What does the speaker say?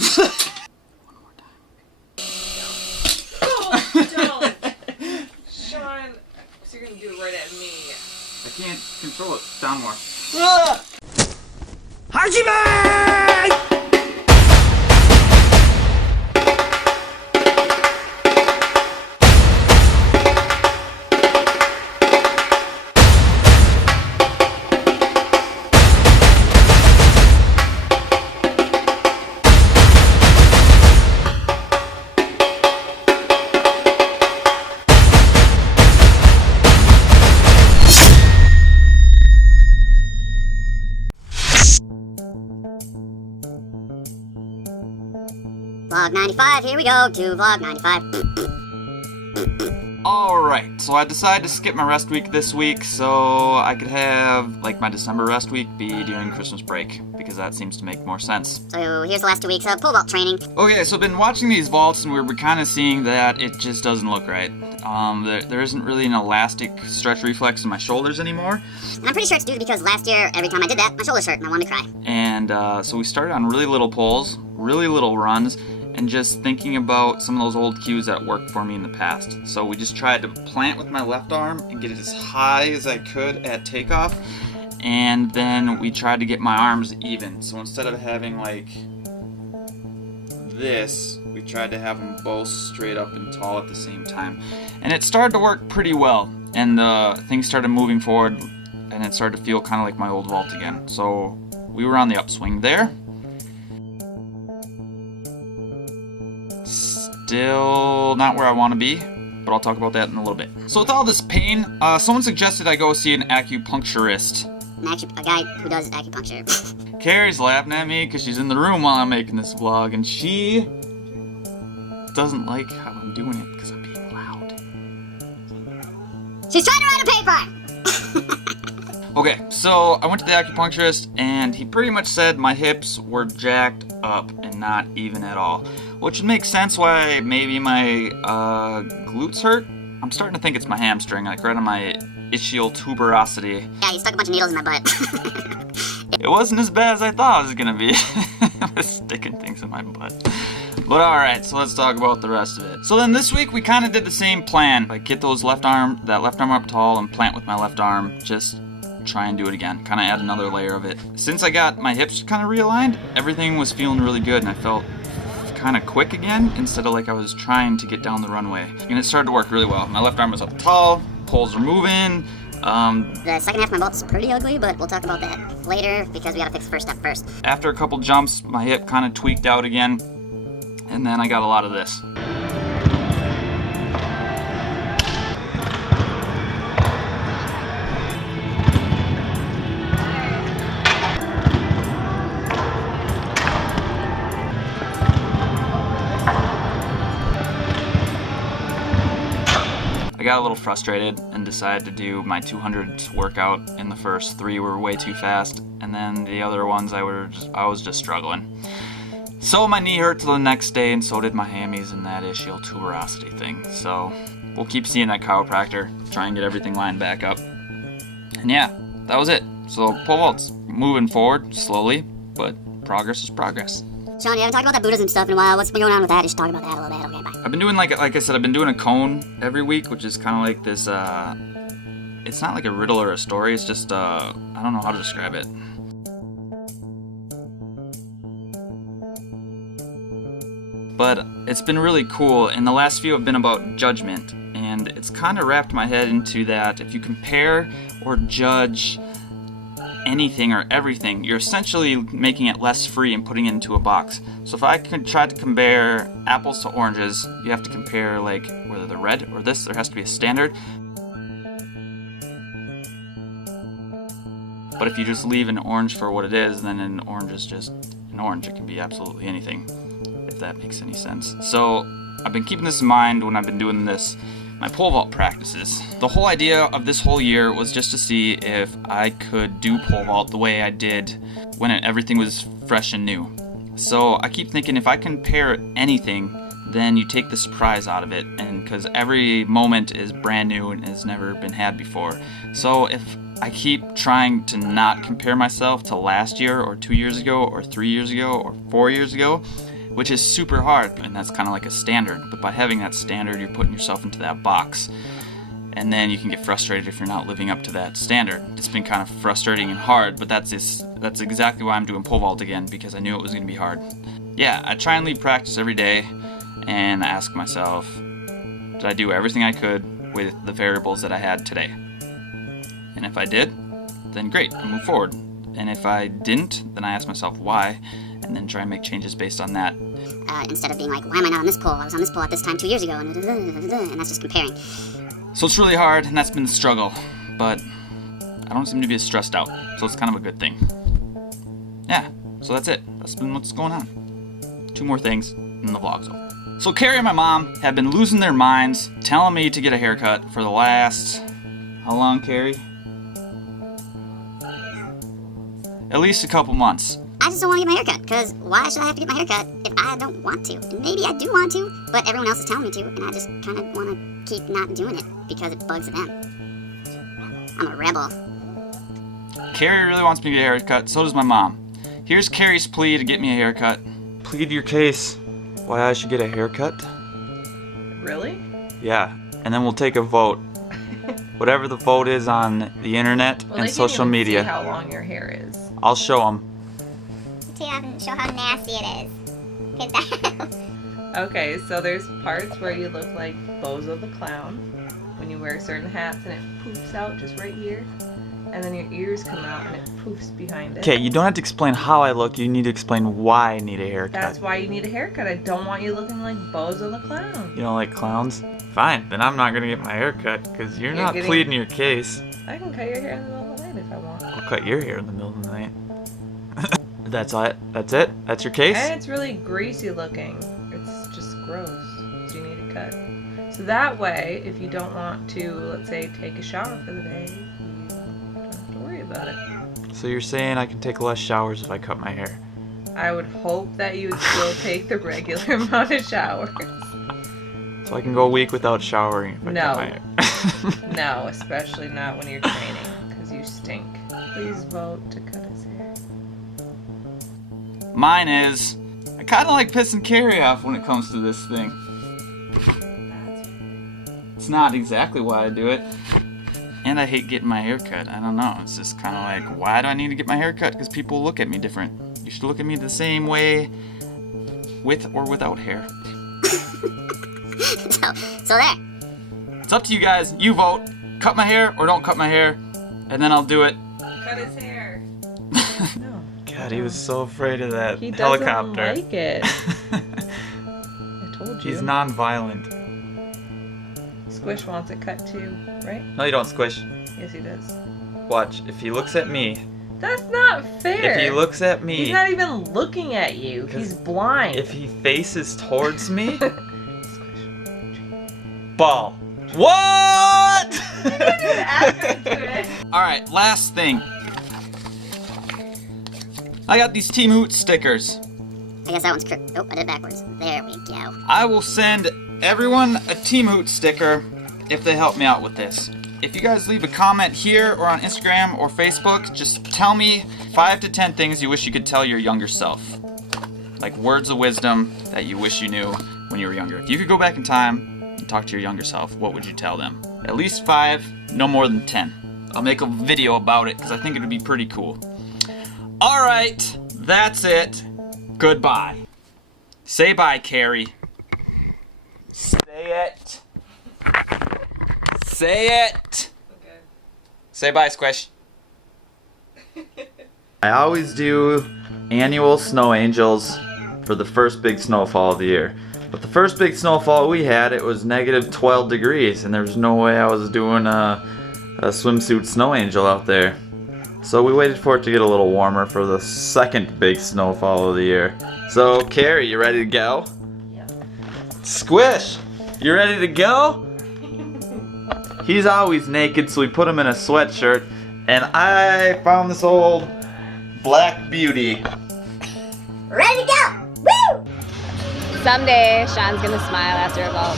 more time. Oh, don't. Shawn, so you're gonna do it right at me. I can't control it. Down more. Hajime! Vlog 95, here we go to vlog 95. Alright, so I decided to skip my rest week this week so I could have, like, my December rest week be during Christmas break, because that seems to make more sense. So here's the last 2 weeks of pole vault training. Okay, so I've been watching these vaults and we're kind of seeing that it just doesn't look right. There isn't really an elastic stretch reflex in my shoulders anymore. And I'm pretty sure it's due because last year, every time I did that, my shoulders hurt and I wanted to cry. And so we started on really little poles, really little runs, and just thinking about some of those old cues that worked for me in the past. So we just tried to plant with my left arm and get it as high as I could at takeoff, and then we tried to get my arms even. So instead of having like this, we tried to have them both straight up and tall at the same time. And it started to work pretty well, and things started moving forward, and it started to feel kind of like my old vault again. So we were on the upswing there. Still not where I want to be, but I'll talk about that in a little bit. So with all this pain, someone suggested I go see an acupuncturist. A guy who does acupuncture. Carrie's laughing at me because she's in the room while I'm making this vlog, and she doesn't like how I'm doing it because I'm being loud. She's trying to write a paper! Okay, so I went to the acupuncturist, and he pretty much said my hips were jacked up and not even at all. Which would make sense why maybe my glutes hurt. I'm starting to think it's my hamstring, like right on my ischial tuberosity. Yeah, you stuck a bunch of needles in my butt. It wasn't as bad as I thought it was gonna be. I was sticking things in my butt. But alright, so let's talk about the rest of it. So then this week we kind of did the same plan. Like get that left arm up tall and plant with my left arm. Just try and do it again. Kind of add another layer of it. Since I got my hips kind of realigned, everything was feeling really good, and I felt kind of quick again instead of like I was trying to get down the runway. And it started to work really well. My left arm was up tall, poles are moving. The second half of my vault's pretty ugly, but we'll talk about that later because we gotta fix the first step first. After a couple jumps, my hip kind of tweaked out again, and then I got a lot of this. I got a little frustrated and decided to do my 200 workout. In the first 3 were way too fast, and then the other ones I was just struggling. So my knee hurt till the next day, and so did my hammies and that ischial tuberosity thing. So we'll keep seeing that chiropractor, try and get everything lined back up. And yeah, that was it. So pole vault's moving forward slowly, but progress is progress. Shawn, you haven't talked about that Buddhism stuff in a while. What's been going on with that? Just talk about that a little bit. Okay, bye. I've been doing like I said, I've been doing a cone every week, which is kind of like this, it's not like a riddle or a story, it's just, I don't know how to describe it. But it's been really cool, and the last few have been about judgment, and it's kind of wrapped my head into that if you compare or judge anything or everything, you're essentially making it less free and putting it into a box. So if I could try to compare apples to oranges, you have to compare like whether they're red or this, there has to be a standard. But if you just leave an orange for what it is, then an orange is just an orange. It can be absolutely anything, if that makes any sense. So I've been keeping this in mind when I've been doing my pole vault practices. The whole idea of this whole year was just to see if I could do pole vault the way I did when everything was fresh and new. So I keep thinking if I compare anything, then you take the surprise out of it, and because every moment is brand new and has never been had before. So if I keep trying to not compare myself to last year or 2 years ago or 3 years ago or 4 years ago, which is super hard, and that's kind of like a standard. But by having that standard, you're putting yourself into that box, and then you can get frustrated if you're not living up to that standard. It's been kind of frustrating and hard, but that's exactly why I'm doing pole vault again, because I knew it was going to be hard. Yeah, I try and leave practice every day and ask myself, did I do everything I could with the variables that I had today? And if I did, then great, I move forward. And if I didn't, then I ask myself why, and then try and make changes based on that. Instead of being like, why am I not on this pole? I was on this pole at this time 2 years ago, and that's just comparing. So it's really hard, and that's been the struggle, but I don't seem to be as stressed out, so it's kind of a good thing. Yeah, so that's it. That's been what's going on. 2 more things, and the vlog's over. So Carrie and my mom have been losing their minds, telling me to get a haircut for the last, how long, Carrie? At least a couple months. I just don't want to get my haircut, because why should I have to get my haircut if I don't want to? And maybe I do want to, but everyone else is telling me to, and I just kind of want to keep not doing it because it bugs them. I'm a rebel. Carrie really wants me to get a haircut, so does my mom. Here's Carrie's plea to get me a haircut. Plead your case why I should get a haircut. Really? Yeah, and then we'll take a vote. Whatever the vote is on the internet and social media. See how long your hair is. I'll show them. Show how nasty it is. Okay, so there's parts where you look like Bozo the Clown when you wear certain hats and it poofs out just right here. And then your ears come out and it poofs behind it. Okay, you don't have to explain how I look, you need to explain why I need a haircut. That's why you need a haircut. I don't want you looking like Bozo the Clown. You don't like clowns? Fine, then I'm not gonna get my haircut because you're not pleading your case. I can cut your hair in the middle of the night if I want. I'll cut your hair in the middle of the night. That's it? That's it? That's your case? And it's really greasy looking. It's just gross. So you need a cut. So that way, if you don't want to, let's say, take a shower for the day, you don't have to worry about it. So you're saying I can take less showers if I cut my hair? I would hope that you would still take the regular amount of showers. So I can go a week without showering if I cut my hair? No, especially not when you're training, because you stink. Please vote to cut his hair. Mine is, I kind of like pissing Carrie off when it comes to this thing. It's not exactly why I do it. And I hate getting my hair cut. I don't know. It's just kind of like, why do I need to get my hair cut? Because people look at me different. You should look at me the same way with or without hair. So there. It's up to you guys. You vote. Cut my hair or don't cut my hair. And then I'll do it. Cut his hair. No. God, he was so afraid of that He helicopter. doesn't like it. I told you. He's non-violent. Squish wants it cut too, right? No, you don't, Squish. Yes, he does. Watch. If he looks at me. That's not fair. If he looks at me. He's not even looking at you. He's blind. If he faces towards me. Ball. What? Alright, last thing. I got these Team Hoot stickers. I guess that one's crooked. Oh, I did it backwards. There we go. I will send everyone a Team Hoot sticker if they help me out with this. If you guys leave a comment here or on Instagram or Facebook, just tell me 5 to 10 things you wish you could tell your younger self. Like words of wisdom that you wish you knew when you were younger. If you could go back in time and talk to your younger self, what would you tell them? At least 5, no more than 10. I'll make a video about it because I think it would be pretty cool. Alright, that's it. Goodbye. Say bye, Carrie. Say it. Say it. Okay. Say bye, Squish. I always do annual snow angels for the first big snowfall of the year. But the first big snowfall we had, it was negative 12 degrees, and there was no way I was doing a swimsuit snow angel out there. So we waited for it to get a little warmer for the second big snowfall of the year. So, Carrie, you ready to go? Yeah. Squish, you ready to go? He's always naked, so we put him in a sweatshirt, and I found this old black beauty. Ready to go! Woo! Someday, Shawn's gonna smile after about